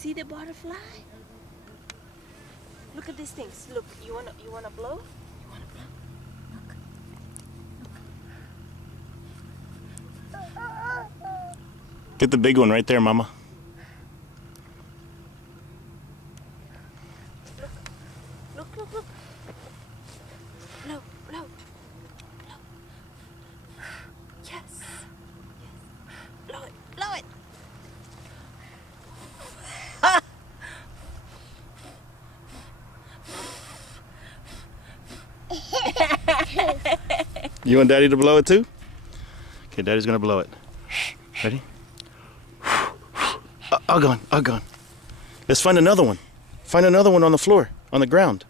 see the butterfly? Look at these things. Look, you wanna blow? You wanna blow? Look. Get the big one right there, Mama. Look. Blow. Blow. Yes. Blow it. You want Daddy to blow it too? Okay, Daddy's gonna blow it. Ready? All gone. Let's find another one. Find another one on the floor, on the ground.